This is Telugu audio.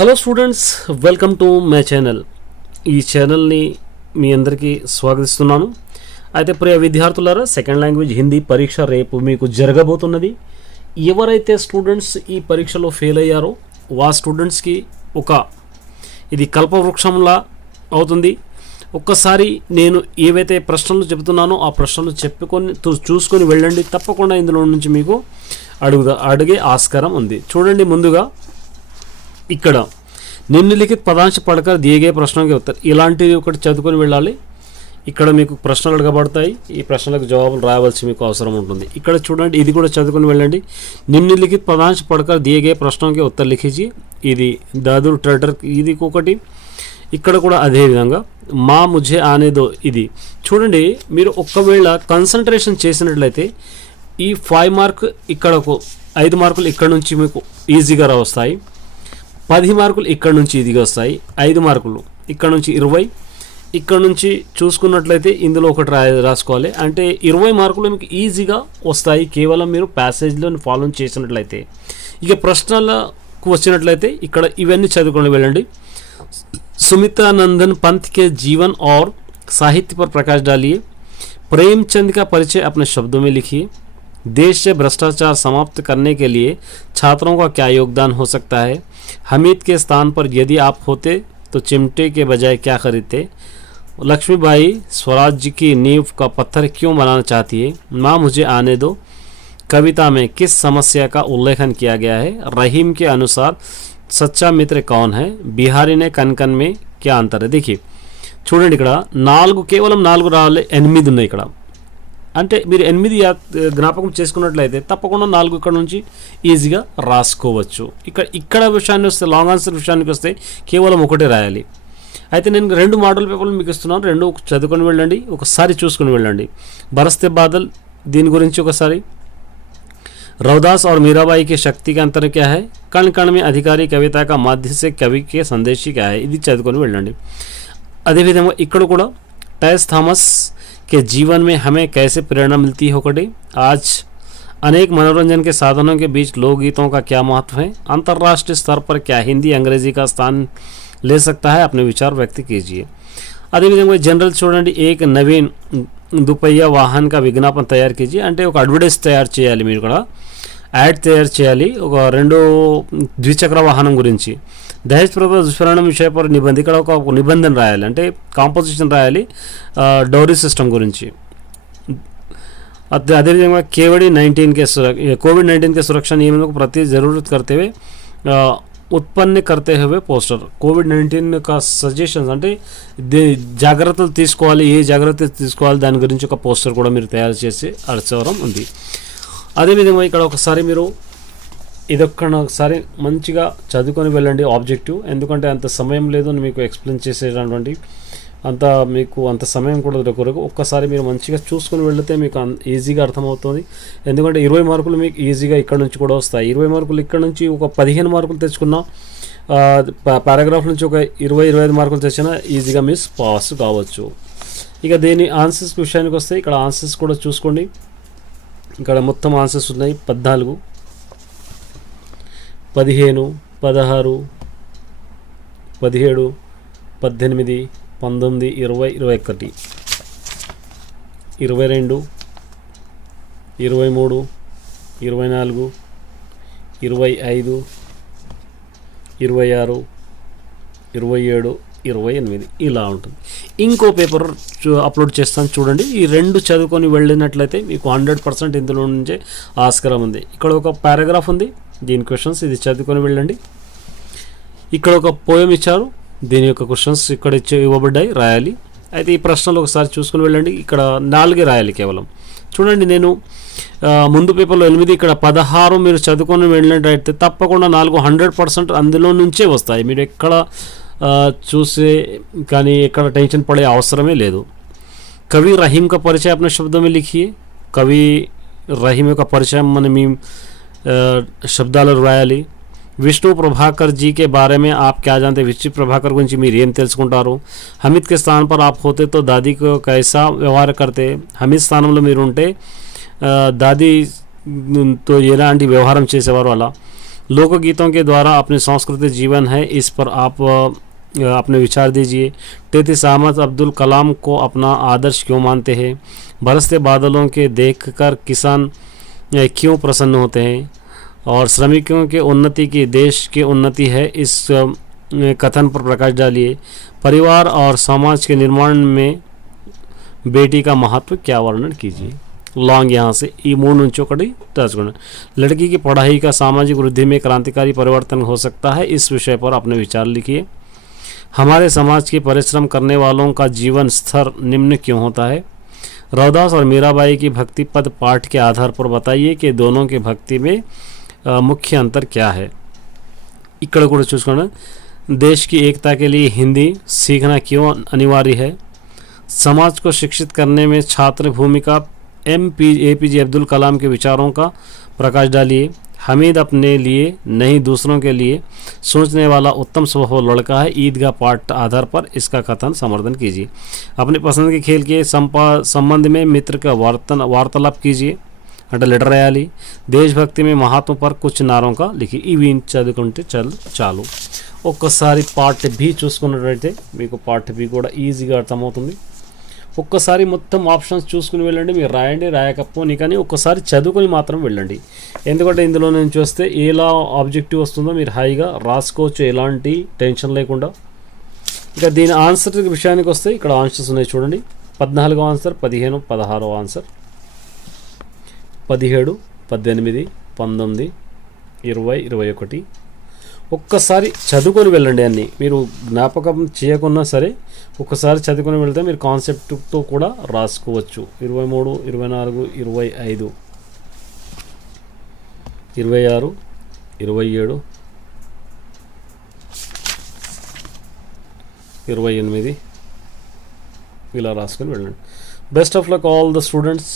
Hello students, welcome to my channel. ఈ ఛానల్ని మీ అందరికీ స్వాగతిస్తున్నాను. అయితే ప్రియ విద్యార్థులారా, సెకండ్ లాంగ్వేజ్ హిందీ పరీక్ష రేపు మీకు జరగబోతున్నది. ఎవరైతే స్టూడెంట్స్ ఈ పరీక్షలో ఫెయిల్ అయ్యారో వా స్టూడెంట్స్కి ఇది కల్పవృక్షంలా అవుతుంది. ఒక్కసారి నేను ఏవైతే ప్రశ్నలు చెబుతున్నానో ఆ ప్రశ్నలు చూసుకొని వెళ్ళండి. తప్పకుండా ఇందులో నుంచి మీకు అడిగే ఆస్కారం ఉంది. చూడండి, ముందుగా ఇక్కడ నిమ్నలిఖిత పదాంశ పడకర్ దిए गए प्रश्नों के उत्तर ఇలాంటివి ఒకటి చదువుకొని వెళ్ళాలి. ఇక్కడ మీకు ప్రశ్నలు అడగబడతాయి. ఈ ప్రశ్నలకు జవాబులు రాయవలసి మీకు అవసరం ఉంటుంది. ఇక్కడ చూడండి, ఇది కూడా చదువుకొని వెళ్ళండి. నిమ్నలిఖిత పదాంశ పడకర్ दिए गए प्रश्नों के उत्तर लिखिए. ఇది దాదుర్ టర్టర్ ఇది ఒకటి. ఇక్కడ కూడా అదే విధంగా మా ముझे ఆనే దో. ఇది చూడండి, మీరు ఒకవేళ కాన్సంట్రేషన్ చేసినట్లయితే ఈ 5 మార్క్ ఇక్కడ 5 మార్కులు ఇక్కడ నుంచి మీకు ఈజీగా వస్తాయి. 10 మార్కులు ఇక్కడ నుంచి ఇదిగా వస్తాయి. 5 మార్కులు ఇక్కడ నుంచి 20. ఇక్కడ నుంచి చూసుకున్నట్లయితే ఇందులో ఒకటి రాసుకోవాలి. అంటే 20 మార్కులు మీకు ఈజీగా వస్తాయి కేవలం మీరు ప్యాసేజ్లో ఫాలో చేసినట్లయితే. ఇక ప్రశ్నలకు వచ్చినట్లయితే ఇక్కడ ఇవన్నీ చదువుకొని వెళ్ళండి. सुमित्रा नंदन पंत के जीवन और साहित्य पर प्रकाश डालिए. प्रेमचंद का परिचय अपने शब्दों में लिखिए. देश से भ्रष्टाचार समाप्त करने के लिए छात्रों का क्या योगदान हो सकता है. हमीद के स्थान पर यदि आप होते तो चिमटे के बजाय क्या खरीदते. लक्ष्मीबाई स्वराज्य की नींव का पत्थर क्यों बनाना चाहती है. माँ मुझे आने दो कविता में किस समस्या का उल्लेखन किया गया है. रहीम के अनुसार सच्चा मित्र कौन है. बिहारी ने कन कन में क्या अंतर है. देखिए చూడండి, ఇక్కడ కేవలం 4 రావాలి. 8 ఉన్నాయి ఇక్కడ. అంటే మీరు 8 జ్ఞాపకం చేసుకున్నట్లయితే తప్పకుండా 4 ఇక్కడ నుంచి ఈజీగా రాసుకోవచ్చు. ఇక్కడ విషయాన్ని వస్తే, లాంగ్ ఆన్సర్ విషయానికి వస్తే కేవలం ఒకటే రాయాలి. అయితే నేను 2 మోడల్ పేపర్లు మీకు ఇస్తున్నాను. 2 చదువుకొని వెళ్ళండి, ఒకసారి చూసుకొని వెళ్ళండి. బరస్తే బాదల్ దీని గురించి ఒకసారి. रविदास और मीराबाई की शक्ति का अंतर क्या है. कण कण में अधिकारी कविता का माध्य से कवि के संदेशी क्या है. ఇది చదువుకొని వెళ్ళండి. అదేవిధంగా ఇక్కడ కూడా టైస్ థామస్ के जीवन में हमें कैसे प्रेरणा मिलती है ఒకటి. आज अनेक मनोरंजन के साधनों के बीच लोकगीतों का क्या महत्व है. अंतर्राष्ट्रीय स्तर पर क्या हिंदी अंग्रेजी का स्थान ले सकता है. अपने विचार व्यक्त कीजिए. అదేవిధంగా జనరల్ చూడండి, एक नवीन दुपहिया वाहन का विज्ञापन तैयार कीजिए. అంటే ఒక అడ్వర్టైజ్ తయారు చేయాలి, మీరు కూడా యాడ్ తయారు చేయాలి ఒక 2 ద్విచక్ర వాహనం గురించి. దహేజ్ ప్రథా దుష్పరిణామం విషయ పర్ నిబంధ. ఇక్కడ ఒక నిబంధన రాయాలి, అంటే కాంపోజిషన్ రాయాలి డౌరీ సిస్టమ్ గురించి. అదేవిధంగా कोविड-19 के सुरक्षा नियमों को प्रति जरूरत करते हुए उत्पन्न करते हुए पोस्टर. कोविड-19 का సజెషన్స్ అంటే జాగ్రత్తలు తీసుకోవాలి, ఏ జాగ్రత్తలు తీసుకోవాలి దాని గురించి ఒక పోస్టర్ కూడా మీరు తయారు చేసి అవసరం ఉంది. అదేవిధంగా ఇక్కడ ఒకసారి మీరు ఒకసారి మంచిగా చదువుకొని వెళ్ళండి ఆబ్జెక్టివ్. ఎందుకంటే అంత సమయం లేదు మీకు ఎక్స్ప్లెయిన్ చేసేటటువంటి అంత సమయం కూడా దొరకదు. ఒక్కసారి మీరు మంచిగా చూసుకొని వెళ్తే మీకు ఈజీగా అర్థమవుతుంది. ఎందుకంటే 20 మార్కులు మీకు ఈజీగా ఇక్కడ నుంచి కూడా వస్తాయి. 20 మార్కులు ఇక్కడ నుంచి ఒక 15 మార్కులు తెచ్చుకున్నా, పారాగ్రాఫ్ నుంచి ఒక 20-25 మార్కులు తెచ్చినా ఈజీగా పాస్ కావచ్చు. ఇక దీని ఆన్సర్స్ విషయానికి వస్తే ఇక్కడ ఆన్సర్స్ కూడా చూసుకోండి. ఇక్కడ మొత్తం ఆన్సర్స్ ఉన్నాయి. 14, 15, 16, 17, 18, 19, 20, 21, 22, 23, 24, 25, 26, 27, 28 ఇలా ఉంటుంది. ఇంకో పేపర్ అప్లోడ్ చేస్తాను చూడండి. ఈ 2 చదువుకొని వెళ్ళినట్లయితే మీకు 100% ఇందులో నుంచే ఆస్కారం ఉంది. ఇక్కడ ఒక పారాగ్రాఫ్ ఉంది, దీని క్వశ్చన్స్ ఇది చదువుకొని వెళ్ళండి. ఇక్కడ ఒక పోయం ఇచ్చారు, దీని యొక్క క్వశ్చన్స్ ఇక్కడ ఇవ్వబడ్డాయి, రాయాలి. అయితే ఈ ప్రశ్నలు ఒకసారి చూసుకుని వెళ్ళండి. ఇక్కడ 4 రాయాలి కేవలం. చూడండి, నేను ముందు పేపర్లో 8, ఇక్కడ 16 మీరు చదువుకొని వెళ్ళినట్టయితే తప్పకుండా 4 100% అందులో నుంచే వస్తాయి. మీరు ఎక్కడ చూసే కానీ ఎక్కడ టెన్షన్ పడే అవసరమే లేదు. కవి రహీం का परिचय अपने शब्दों में लिखिए. కవి రహీం యొక్క పరిచయం మనం మీ శబ్దాలు రాయాలి. विष्णु प्रभाकर जी के बारे में आप क्या जानते. विष्णु प्रभाकर गुరించి మీరు ఏం తెలుసుకుంటారు. హమీద్ के स्थान पर आप होते तो दादी को कैसा व्यवहार करते. హమీద్ స్థానంలో మీరు ఉంటే దాదీతో ఎలాంటి వ్యవహారం చేసేవారు అలా. लोकगीतों के द्वारा अपनी सांस्कृतिक जीवन है, इस पर आप अपने विचार दीजिए। 33 अहमद अब्दुल कलाम को अपना आदर्श क्यों मानते हैं? बरसते बादलों के देखकर किसान क्यों प्रसन्न होते हैं? और श्रमिकों के उन्नति की देश की उन्नति है, इस कथन पर प्रकाश डालिए। परिवार और समाज के निर्माण में बेटी का महत्व क्या वर्णन कीजिए। लॉन्ग यहाँ से ई मूड నుంచి ఒకటి తెలుసుకోండి। लड़की की पढ़ाई का सामाजिक वृद्धि में क्रांतिकारी परिवर्तन हो सकता है, इस विषय पर अपने विचार लिखिए। हमारे समाज के परिश्रम करने वालों का जीवन स्तर निम्न क्यों होता है? रविदास और मीराबाई की भक्ति पद पाठ के आधार पर बताइए कि दोनों के भक्ति में मुख्य अंतर क्या है। ఇక్కడ కూడా చూసుకోండి। देश की एकता के लिए हिंदी सीखना क्यों अनिवार्य है? समाज को शिक्षित करने में छात्र भूमिका APJ अब्दुल कलाम के विचारों का प्रकाश डालिए। हमीद अपने लिए नहीं दूसरों के लिए सोचने वाला उत्तम स्वभाव लड़का है, ईदगाह पाठ आधार पर इसका कथन समर्थन कीजिए। अपनी पसंद के खेल के संबंध में मित्र का वार्तालाप कीजिए, అంటే లెటర్ రాయాలి। దేశభక్తి में महात्मा पर कुछ नारों का लिखिए। ఇవి చదువుకుంటే చాలు। ఒక్కసారి పార్ట్ బి చూసుకున్నట్లయితే మీకు పార్ట్ బి కూడా ఈజీగా అర్థమవుతుంది। ఒక్కసారి మొత్తం ఆప్షన్స్ చూసుకుని వెళ్ళండి, మీరు రాయండి, రాయకపోని కానీ ఒక్కసారి చదువుకొని మాత్రం వెళ్ళండి। ఎందుకంటే ఇందులో నేను చూస్తే ఎలా ఆబ్జెక్టివ్ వస్తుందో మీరు హాయిగా రాసుకోవచ్చు, ఎలాంటి టెన్షన్ లేకుండా। ఇక దీని ఆన్సర్ విషయానికి వస్తే ఇక్కడ ఆన్సర్స్ ఉన్నాయి చూడండి। 14వ ఆన్సర్, 15, 16వ ఆన్సర్, 17, 18, 19, 20, 21। ఒక్కసారి చదువుకొని వెళ్ళండి, అన్నీ మీరు జ్ఞాపకం చేయకున్నా సరే ఒక్కసారి చదువుకొని వెళ్తే మీరు కాన్సెప్ట్తో కూడా రాసుకోవచ్చు। 23, 24, 25, 26, 27, 28 ఇలా రాసుకొని వెళ్ళండి। Best of luck all the students.